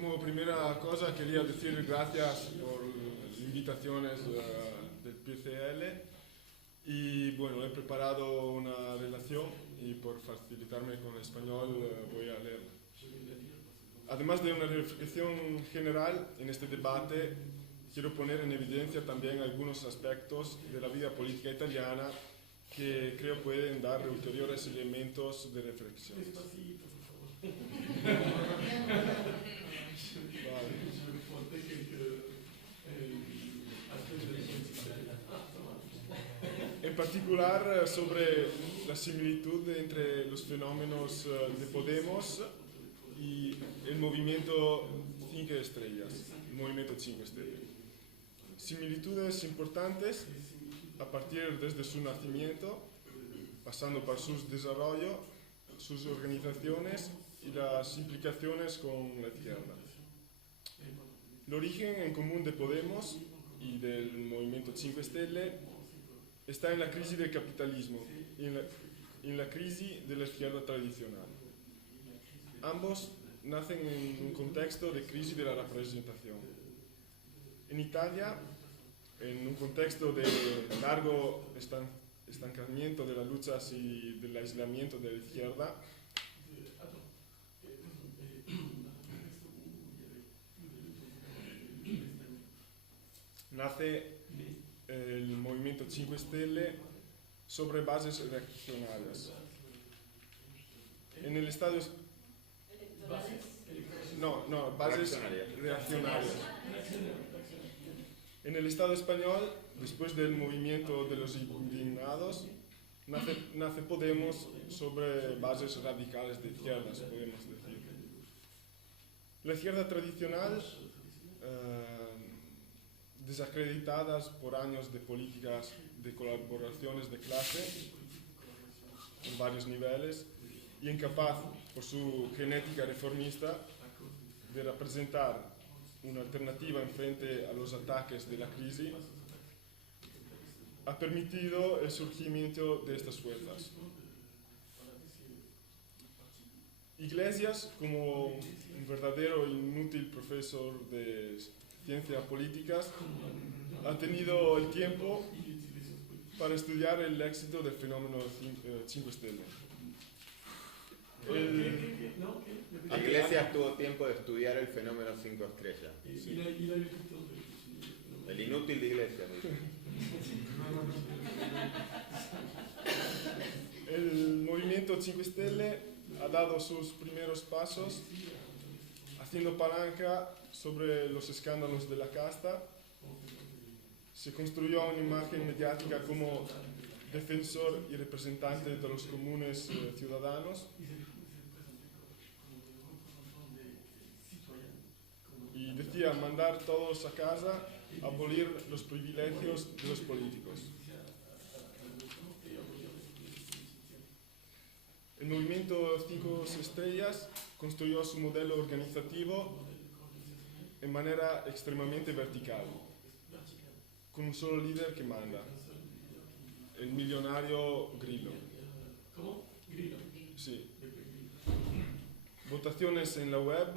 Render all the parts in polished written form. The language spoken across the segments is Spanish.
Como primera cosa quería decir gracias por las invitaciones del PCL y bueno, he preparado una relación y por facilitarme con el español voy a leerla. Además de una reflexión general en este debate, quiero poner en evidencia también algunos aspectos de la vida política italiana que creo pueden dar ulteriores elementos de reflexión. En particular sobre la similitud entre los fenómenos de Podemos y el movimiento 5 estrellas, el movimiento 5 estrellas. Similitudes importantes a partir desde su nacimiento, pasando por su desarrollo, sus organizaciones y las implicaciones con la izquierda. El origen en común de Podemos y del movimiento 5 Stelle está en la crisis del capitalismo y en la crisis de la izquierda tradicional. Ambos nacen en un contexto de crisis de la representación. En Italia, en un contexto de largo estancamiento de las luchas y del aislamiento de la izquierda, nace el movimiento 5 Stelle sobre bases reaccionarias. En el Estado... bases reaccionarias. En el Estado español, después del movimiento de los indignados, nace Podemos sobre bases radicales de izquierdas, podemos decir. La izquierda tradicional, desacreditadas por años de políticas de colaboraciones de clase en varios niveles y incapaz por su genética reformista de representar una alternativa en frente a los ataques de la crisis, ha permitido el surgimiento de estas fuerzas. Iglesias, como un verdadero e inútil profesor de ciencias políticas, ha tenido el tiempo para estudiar el éxito del fenómeno 5 Stelle. Iglesias tuvo tiempo de estudiar el fenómeno 5 estrellas. Sí. El inútil de Iglesias. El movimiento 5 Stelle ha dado sus primeros pasos haciendo palanca sobre los escándalos de la casta. Se construyó una imagen mediática como defensor y representante de los comunes ciudadanos y decía mandar todos a casa, abolir los privilegios de los políticos. El movimiento 5 estrellas construyó su modelo organizativo en manera extremadamente vertical, con un solo líder que manda, el millonario Grillo. ¿Cómo? Grillo. Sí. Votaciones en la web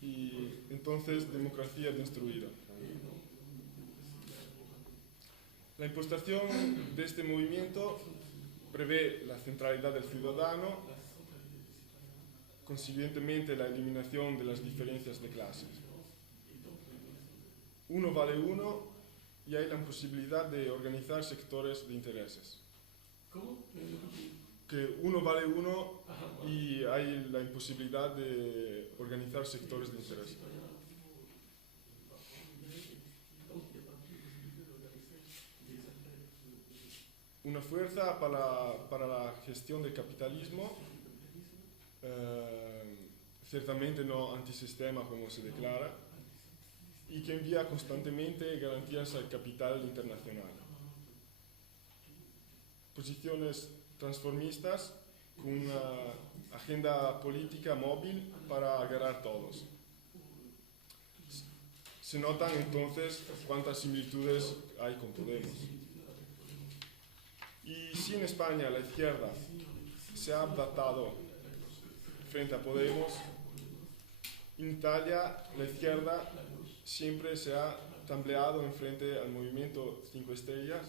y entonces democracia destruida. La impostación de este movimiento prevé la centralidad del ciudadano, consiguientemente la eliminación de las diferencias de clases. Uno vale uno y hay la posibilidad de organizar sectores de intereses. ¿Cómo? Que uno vale uno y hay la imposibilidad de organizar sectores de interés. Una fuerza para la gestión del capitalismo, ciertamente no antisistema como se declara, y que envía constantemente garantías al capital internacional. Posiciones transformistas con una agenda política móvil para agarrar todos. Se notan entonces cuántas similitudes hay con Podemos. Y si en España la izquierda se ha adaptado frente a Podemos, En Italia, la izquierda siempre se ha tambaleado en frente al movimiento 5 estrellas,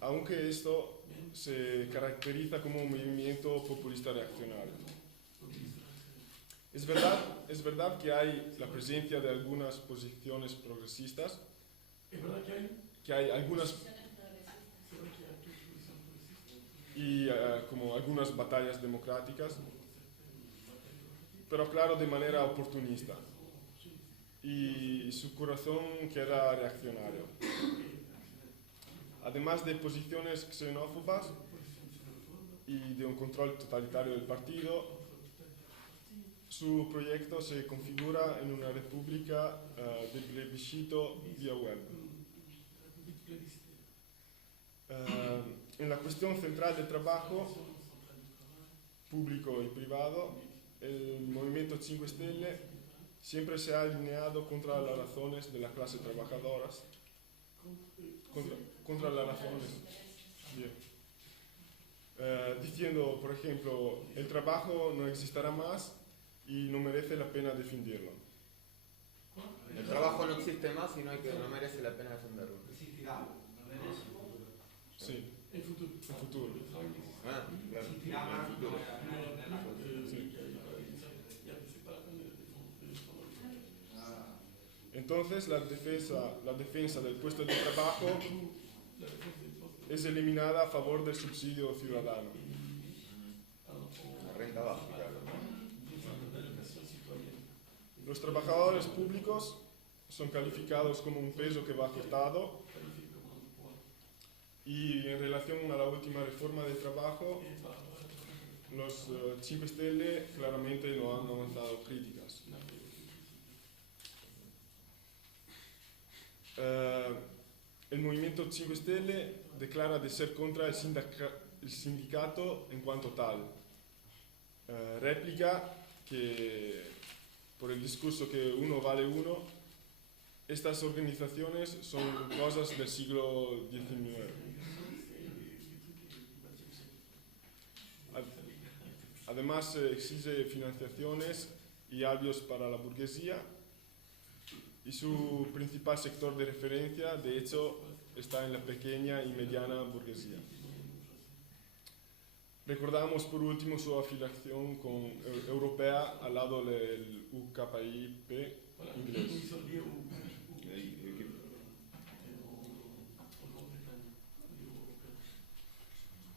aunque esto se caracteriza como un movimiento populista reaccionario. Es verdad que hay la presencia de algunas posiciones progresistas, ¿Es verdad que hay algunas y como algunas batallas democráticas, pero claro, de manera oportunista. Y su corazón queda reaccionario. Además de posiciones xenófobas y de un control totalitario del partido, su proyecto se configura en una república de plebiscito vía web. En la cuestión central del trabajo público y privado, el movimiento 5 Stelle siempre se ha alineado contra las razones de la clase trabajadora, contra las razones, diciendo, por ejemplo, el trabajo no existirá más y no merece la pena defenderlo. El trabajo no existe más y no merece la pena defenderlo. Sí, El futuro. el futuro. Ah, claro, el futuro. Sí. Entonces la defensa del puesto de trabajo es eliminada a favor del subsidio ciudadano. La renta básica. Los trabajadores públicos son calificados como un peso que va cortado y en relación a la última reforma del trabajo, los 5 Stelle claramente no han avanzado críticas. El movimiento 5 Stelle declara de ser contra el sindicato en cuanto tal. Réplica que, por el discurso que uno vale uno, estas organizaciones son cosas del siglo XIX. Además, exige financiaciones y apoyos para la burguesía y su principal sector de referencia, de hecho, está en la pequeña y mediana burguesía. Recordamos por último su afiliación con europea al lado del UKIP inglés.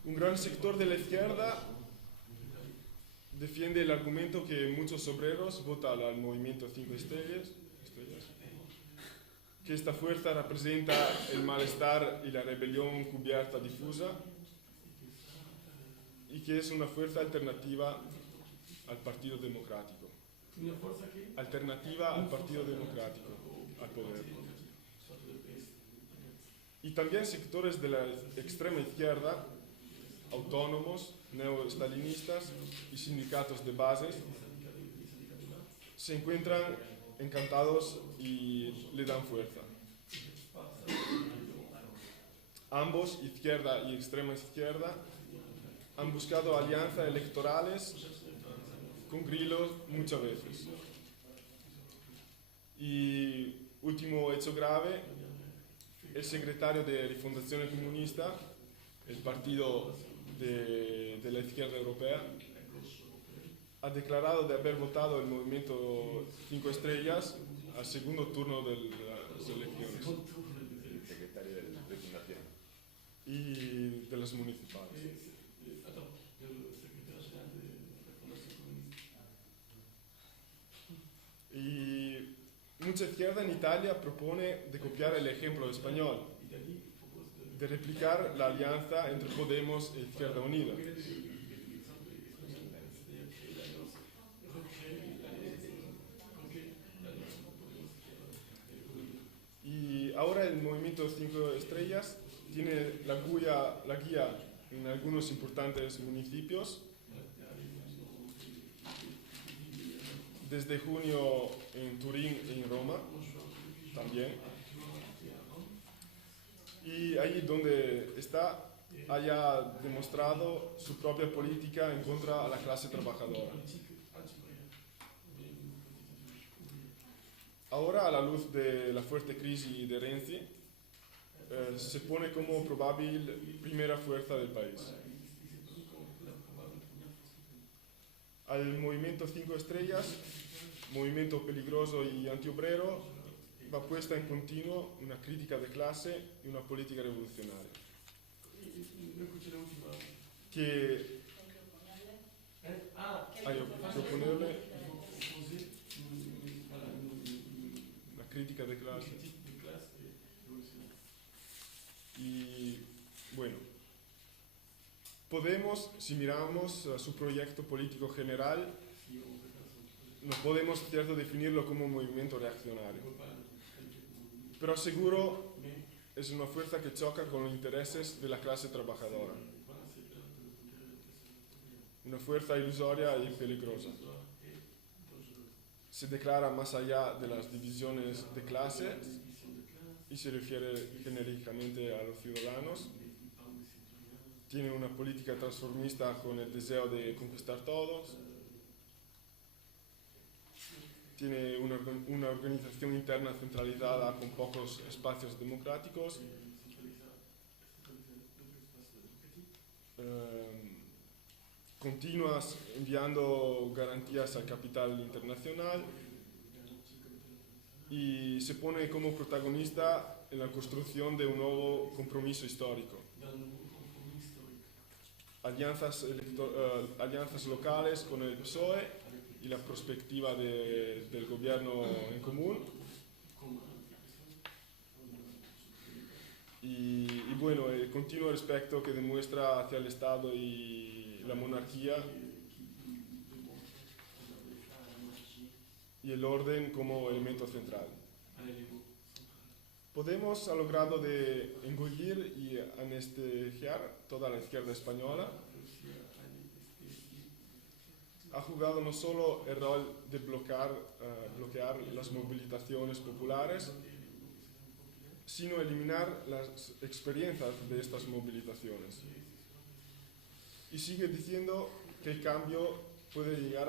Un gran sector de la izquierda defiende el argumento que muchos obreros votan al movimiento 5 estrellas, que esta fuerza representa el malestar y la rebelión cubierta difusa y que es una fuerza alternativa al Partido Democrático. ¿Una fuerza qué? Alternativa al Partido Democrático, al poder. Y también sectores de la extrema izquierda, autónomos, neostalinistas y sindicatos de base, se encuentran encantados y le dan fuerza. Ambos, izquierda y extrema izquierda, han buscado alianzas electorales con Grillo muchas veces. Y último hecho grave, el secretario de Rifondazione Comunista, el partido de la izquierda europea, ha declarado de haber votado el movimiento 5 estrellas al segundo turno de las elecciones. El secretario de Fundación. Y de las municipales. Y mucha izquierda en Italia propone de copiar el ejemplo español, de replicar la alianza entre Podemos e Izquierda Unida. Y ahora el movimiento 5 estrellas tiene la guía en algunos importantes municipios. Desde junio en Turín y en Roma también. Y ahí donde está, haya demostrado su propia política en contra de la clase trabajadora. Ahora, a la luz de la fuerte crisis de Renzi, se pone como probable primera fuerza del país. Al movimiento 5 estrellas, movimiento peligroso y antiobrero, va puesta en continuo una crítica de clase y una política revolucionaria. Que hay que oponerle la crítica de clase. Y bueno, Podemos, si miramos su proyecto político general, no podemos cierto definirlo como un movimiento reaccionario. Pero seguro es una fuerza que choca con los intereses de la clase trabajadora. Una fuerza ilusoria y peligrosa. Se declara más allá de las divisiones de clases y se refiere genéricamente a los ciudadanos. Tiene una política transformista con el deseo de conquistar todos. Tiene una organización interna centralizada con pocos espacios democráticos. Continúas enviando garantías al capital internacional y se pone como protagonista en la construcción de un nuevo compromiso histórico. Alianzas locales con el PSOE y la perspectiva del gobierno en común. Y bueno, el continuo respeto que demuestra hacia el Estado y la monarquía y el orden como elemento central. Podemos ha logrado de engullir y anestesiar toda la izquierda española. Ha jugado no solo el rol de bloquear las movilizaciones populares, sino eliminar las experiencias de estas movilizaciones. Y sigue diciendo que el cambio puede llegar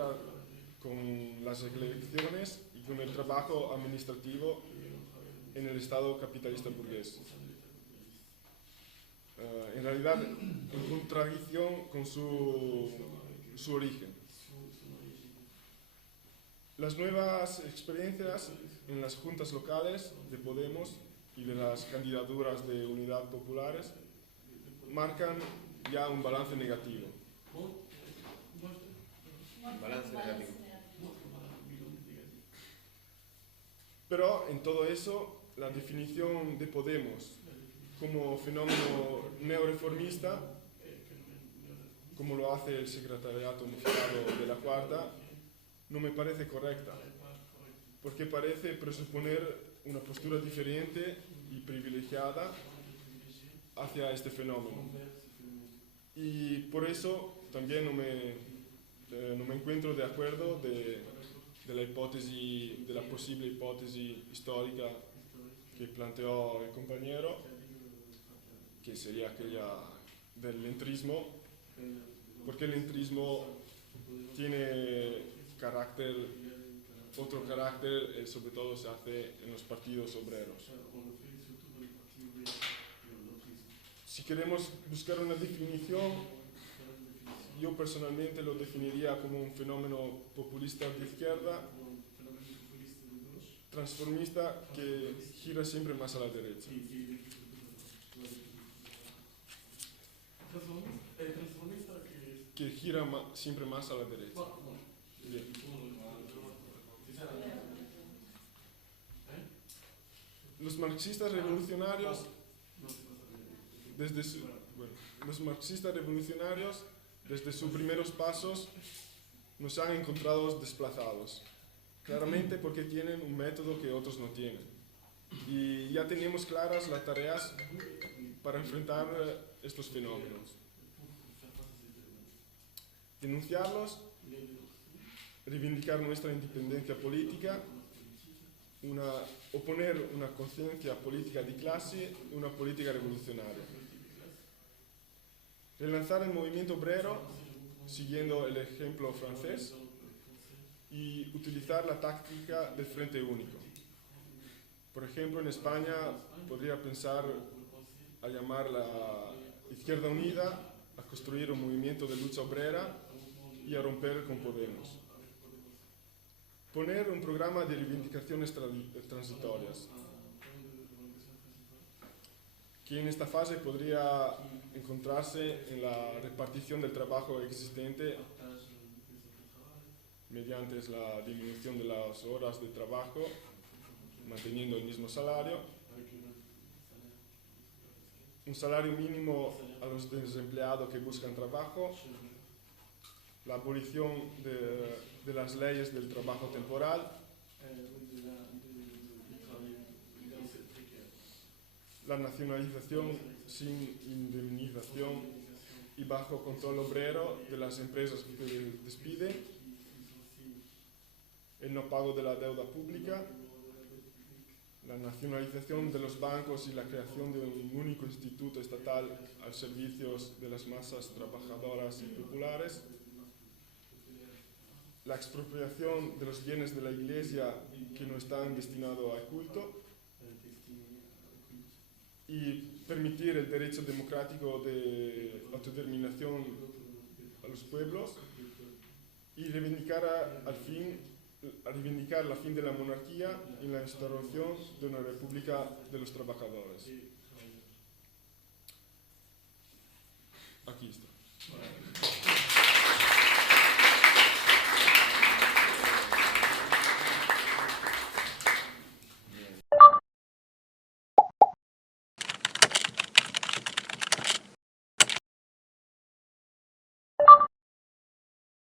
con las elecciones y con el trabajo administrativo en el Estado capitalista burgués. En realidad, en contradicción con su origen. Las nuevas experiencias en las juntas locales de Podemos y de las candidaturas de Unidad Populares marcan ya un balance negativo. Balance negativo. Pero en todo eso, la definición de Podemos como fenómeno neoreformista, como lo hace el Secretariado Unificado de la Cuarta, no me parece correcta, porque parece presuponer una postura diferente y privilegiada hacia este fenómeno. Y por eso también no me encuentro de acuerdo de la posible hipótesis histórica que planteó el compañero, que sería aquella del entrismo, porque el entrismo tiene otro carácter, sobre todo se hace en los partidos obreros. Si queremos buscar una definición, yo personalmente lo definiría como un fenómeno populista de izquierda, transformista, que gira siempre más a la derecha. Que gira siempre más a la derecha. Bien. Los marxistas revolucionarios, desde sus primeros pasos, nos han encontrado desplazados. Claramente porque tienen un método que otros no tienen. Y ya tenemos claras las tareas para enfrentar estos fenómenos. Denunciarlos, reivindicar nuestra independencia política, oponer una conciencia política de clase y una política revolucionaria. Relanzar el movimiento obrero, siguiendo el ejemplo francés, y utilizar la táctica del frente único. Por ejemplo, en España podría pensar a llamar la Izquierda Unida a construir un movimiento de lucha obrera y a romper con Podemos. Poner un programa de reivindicaciones transitorias, que en esta fase podría encontrarse en la repartición del trabajo existente mediante la disminución de las horas de trabajo, manteniendo el mismo salario, un salario mínimo a los desempleados que buscan trabajo, la abolición de las leyes del trabajo temporal, la nacionalización sin indemnización y bajo control obrero de las empresas que despiden, el no pago de la deuda pública, la nacionalización de los bancos y la creación de un único instituto estatal al servicio de las masas trabajadoras y populares, la expropiación de los bienes de la Iglesia que no están destinados al culto y permitir el derecho democrático de autodeterminación a los pueblos y reivindicar la fin de la monarquía y la instauración de una república de los trabajadores. Aquí está.